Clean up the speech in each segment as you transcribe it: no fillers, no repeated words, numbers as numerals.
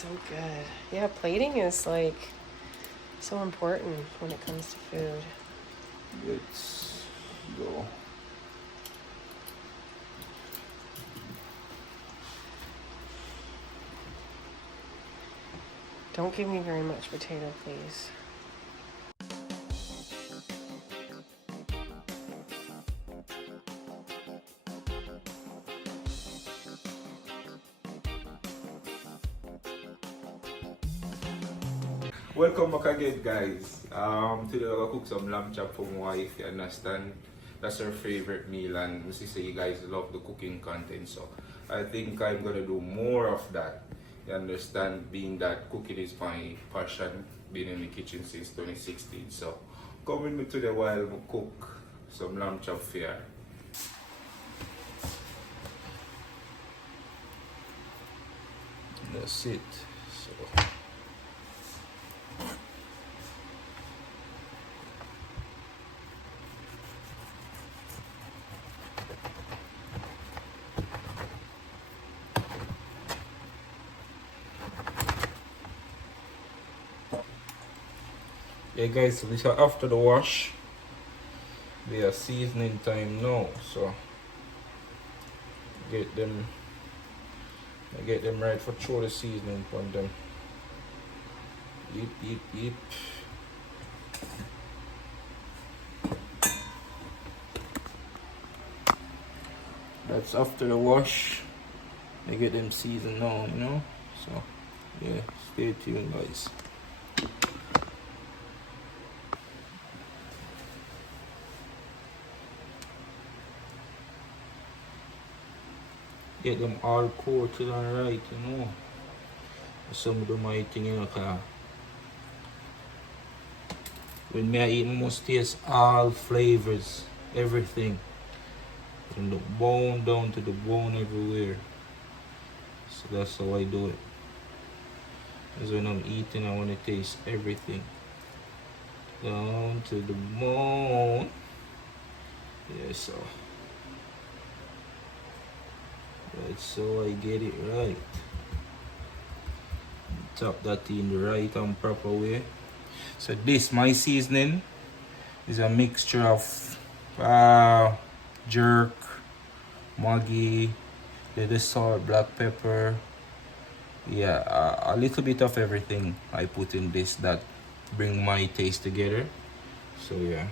So good. Yeah, plating is like so important when it comes to food. Let's go. Don't give me very much potato, please. Welcome back again, guys. Today I'm gonna cook some lamb chop for my wife. You understand? That's her favorite meal, and we see say you guys love the cooking content. So I think I'm gonna do more of that. You understand? Being that cooking is my passion. Been in the kitchen since 2016. So come with me today while we cook some lamb chop here. That's it. So. Yeah guys, so this is after the wash. They are seasoning time now, so get them right for throw the seasoning on them. Yep. That's after the wash. They get them seasoned now, you know. So yeah, stay tuned guys. Get them all coated and right, you know. Some of them I think, you know, cause when me I eat, I must taste all flavors, everything. From the bone down to the bone everywhere. So that's how I do it. Because when I'm eating, I want to taste everything. Down to the bone. Yeah, so that's how I get it right. Chop that in the right and proper way. So this, my seasoning, is a mixture of jerk, Maggi, little salt, black pepper. Yeah, a little bit of everything I put in this that bring my taste together. So yeah.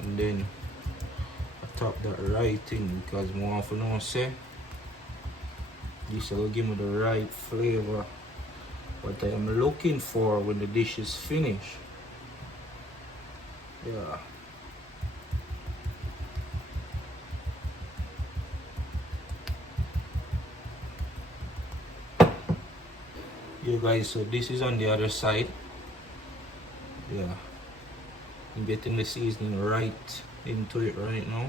And then I top that right thing because more often I say this will give me the right flavor what I am looking for when the dish is finished. Yeah. Yeah guys, so this is on the other side. Yeah. I'm getting the seasoning right into it right now.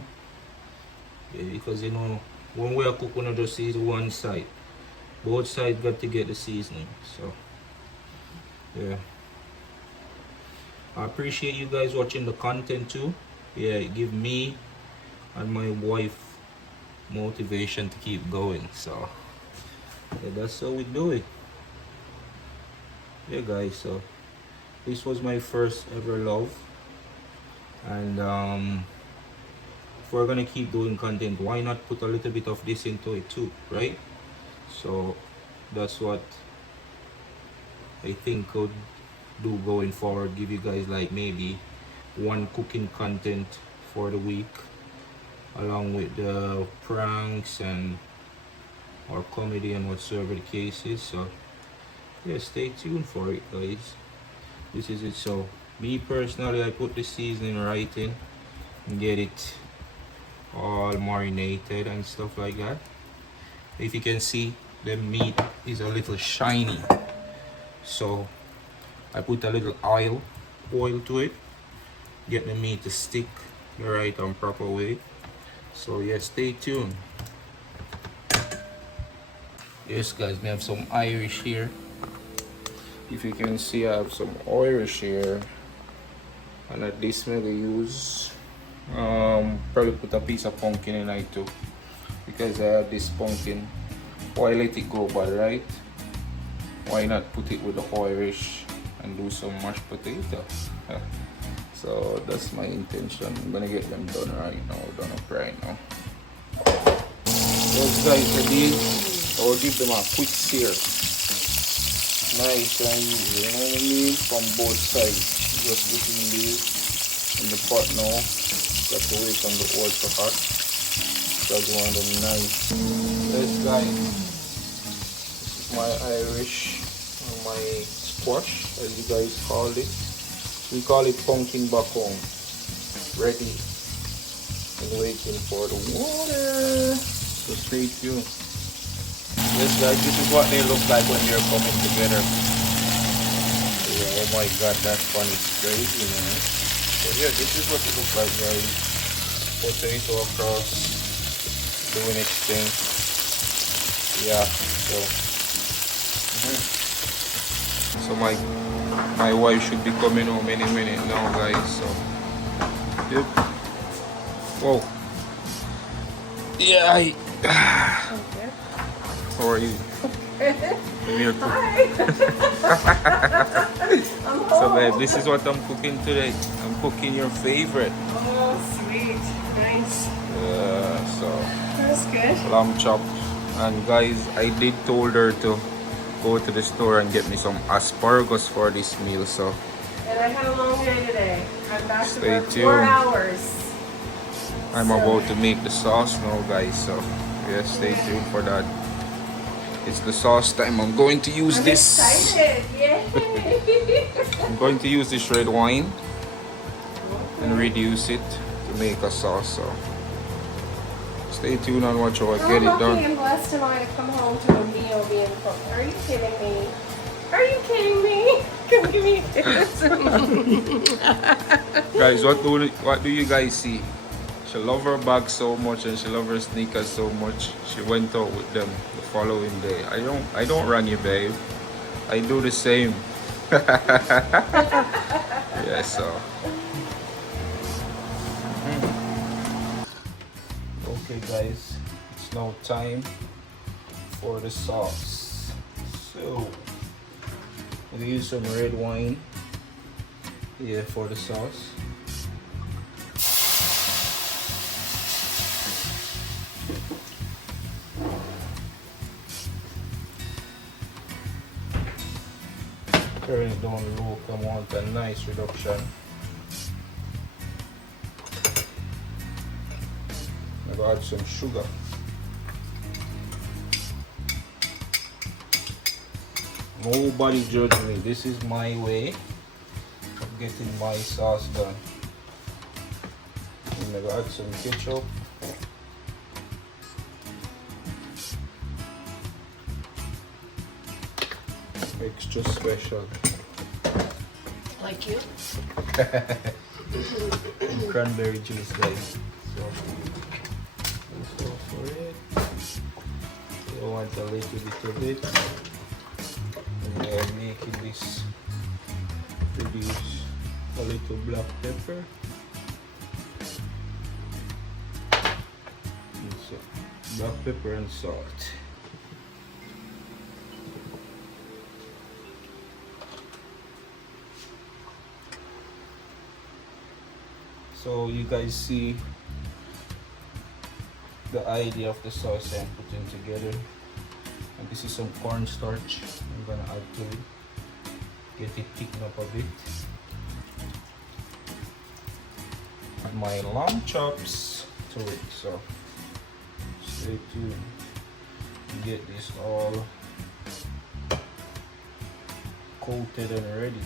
Yeah, because you know when we are cooking, we just season one side. Both sides got to get the seasoning. So yeah. I appreciate you guys watching the content too. Yeah, it give me and my wife motivation to keep going. So yeah, that's how we do it. Yeah guys, so this was my first ever love, and if we're gonna keep doing content, why not put a little bit of this into it too, right? So that's what I think could do going forward. Give you guys like maybe one cooking content for the week, along with the pranks and or comedy and whatsoever the case is. So yeah, stay tuned for it guys. This is it. So me personally, I put the seasoning right in and get it all marinated and stuff like that. If you can see, the meat is a little shiny, so I put a little oil to it, get the meat to stick the right and proper way. So yeah, stay tuned. Yes guys, we have some Irish here. If you can see, I have some Irish here, and at this I'm gonna use Probably put a piece of pumpkin in it too, because I have this pumpkin. Why let it go bad, right? Why not put it with the Irish and do some mashed potato? So that's my intention. I'm gonna get them done up right now. Those guys, for these, I will give them a quick sear. Nice and easy, you know what I mean? From both sides. Just putting these in the pot now. Got to wait on the oil to hot. Because you want them nice. This guys, this is my Irish, or my squash, as you guys call it. We call it pumpkin back home. Ready and waiting for the water. So stay tuned. Yes guys, this is what they look like when they're coming together. Yeah, oh my god, that fun is crazy, man. So yeah, this is what it looks like, guys. Potato across, doing its thing. Yeah, so my wife should be coming home any minute now, guys. So yep. Whoa. Yeah. Okay. How are you? Come here, cook. Hi. I'm home. So babe, this is what I'm cooking today. I'm cooking your favorite. Oh, sweet. Nice. So That's good. lamb chop. And guys, I did told her to go to the store and get me some asparagus for this meal. So And I had a long day today. I'm back to Stay work tuned. 4 hours. I'm about to make the sauce now, guys. So yeah, stay tuned for that. It's the sauce time. I'm going to use I'm this. excited. Yay. I'm going to use this red wine and reduce it to make a sauce. So stay tuned and watch how I get it How lucky done. and blessed am I to come home to a meal being cooked? Are you kidding me? Are you kidding me? Come give me a kiss. Guys, what do you guys see? She love her bag so much and she love her sneakers so much. She went out with them the following day. I don't run you, babe. I do the same. Yeah, so. Okay, guys, it's now time for the sauce. So, we'll use some red wine here for the sauce. Turn it down low, I want a nice reduction. I'm gonna add some sugar. Nobody judge me. This is my way of getting my sauce done. I'm gonna add some ketchup. Extra special. Like you? And cranberry juice, guys. So let's go for it. You want a little bit. And we are making this, produce a little black pepper. And so, black pepper and salt. So you guys see the idea of the sauce I'm putting together. And this is some cornstarch I'm gonna add to it. Get it thickened up a bit. Add my lamb chops to it. So stay tuned. Get this all coated and ready.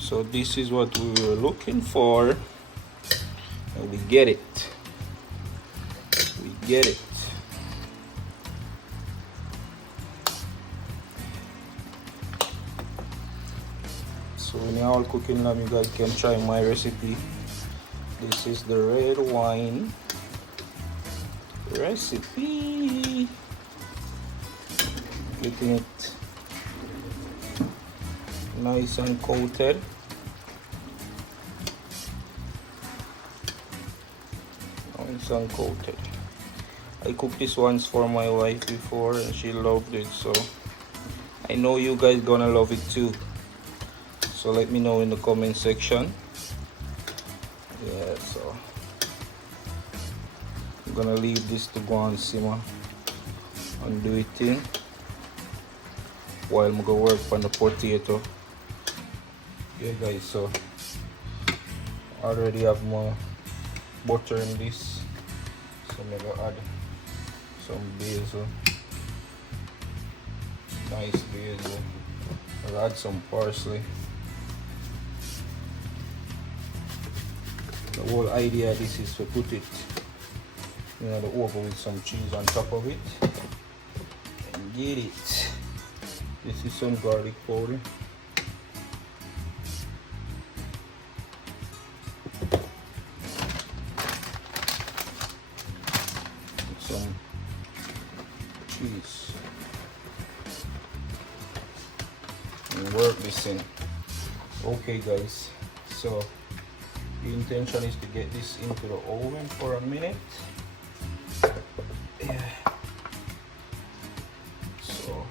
So this is what we were looking for, and we get it. We get it. So When you're all cooking lamb, you guys can try my recipe. This is the red wine recipe. Getting it nice and coated. Nice and coated. I cooked this once for my wife before and she loved it, so I know you guys gonna love it too. So let me know in the comment section. Yeah, so I'm gonna leave this to go and simmer and do it in while I'm gonna work on the potato. Yeah guys, so I already have my butter in this, so I'm gonna add some basil, nice basil. I'll add some parsley. The whole idea of this is to put it in the oven with some cheese on top of it and get it. This is some garlic powder. Some cheese and work this in. Okay guys, so the intention is to get this into the oven for a minute. Yeah. So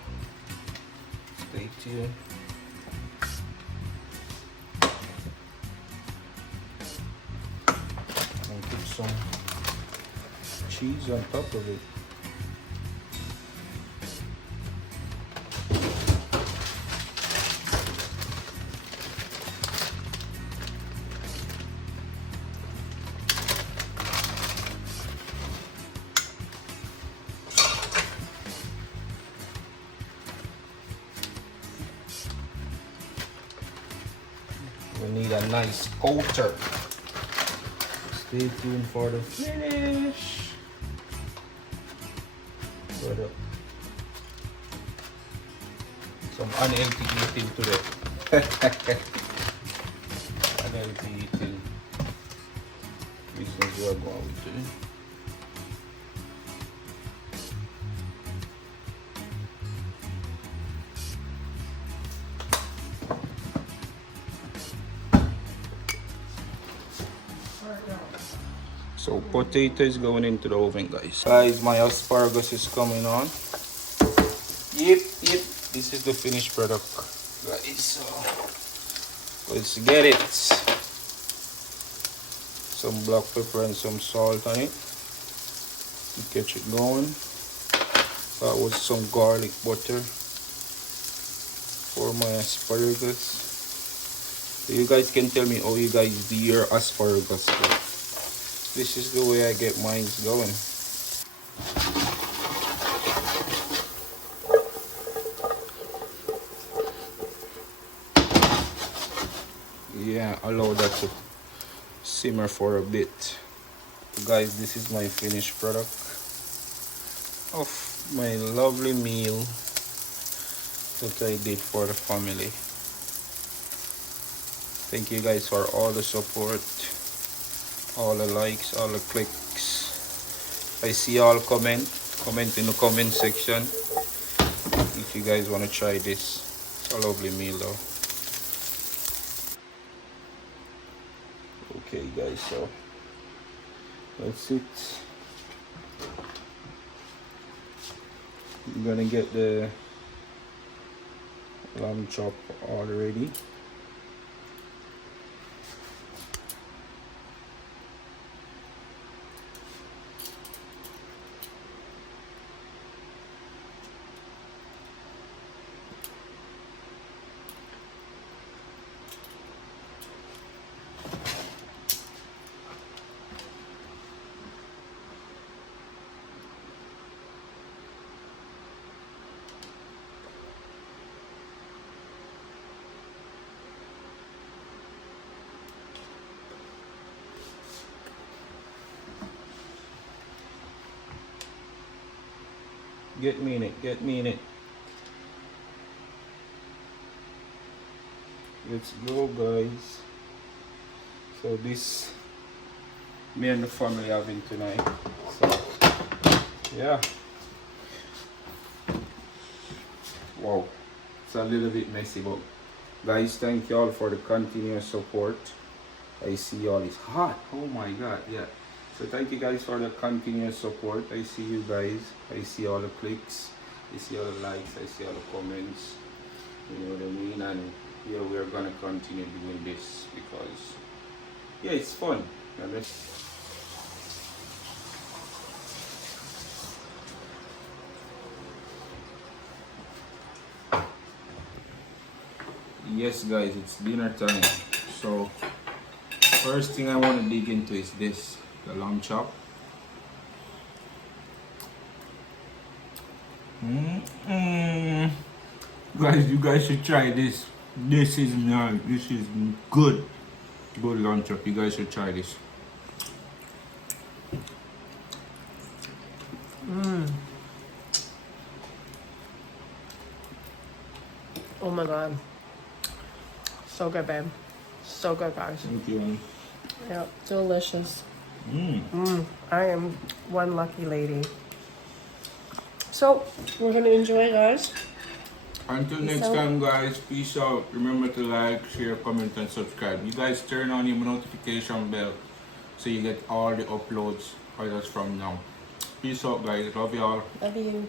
stay tuned. And put some cheese on top of it. We need a nice coater. Stay tuned for the finish. Put up some unhealthy eating today. Unhealthy eating business we are going with today. So potato is going into the oven, guys. Guys, my asparagus is coming on. Yep, this is the finished product, guys. So let's get it. Some black pepper and some salt on it to catch it going. That was some garlic butter for my asparagus. So you guys can tell me how you guys do your asparagus. This is the way I get mine going. Yeah, allow that to simmer for a bit. Guys, this is my finished product of my lovely meal that I did for the family. Thank you guys for all the support, all the likes, all the clicks. I see all comment in the comment section if you guys want to try this. It's a lovely meal though. Okay guys, so that's it. I'm gonna get the lamb chop all ready. Get me in it. Let's go, guys. So this me and the family having tonight. So yeah. Wow. It's a little bit messy, but guys, thank you all for the continuous support. I see y'all is hot. Oh my god, yeah. So thank you guys for the continuous support. I see you guys. I see all the clicks. I see all the likes. I see all the comments. You know what I mean? And yeah, we're gonna continue doing this because yeah, it's fun. And yes, guys, it's dinner time. So first thing I want to dig into is this, the lamb chop. Guys, you guys should try this. This is nice. This is good. Good lamb chop. You guys should try this. Oh my god. So good, babe. So good, guys. Thank you. Yeah, delicious. I am one lucky lady. So, we're going to enjoy, guys. Until next time, guys, peace out. Remember to like, share, comment, and subscribe. You guys turn on your notification bell so you get all the uploads right from now. Peace out, guys. Love y'all. Love you.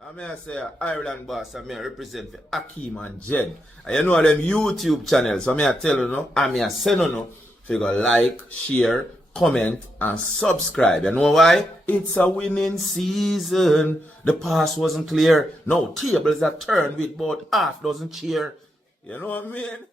I may say Ireland boss, I may represent for Akeem and Jen. And you know them YouTube channels, so I may tell you no, I may say no, so you go like, share, comment, and subscribe. You know why? It's a winning season. The pass wasn't clear. No tables are turned with about half dozen cheer. You know what I mean?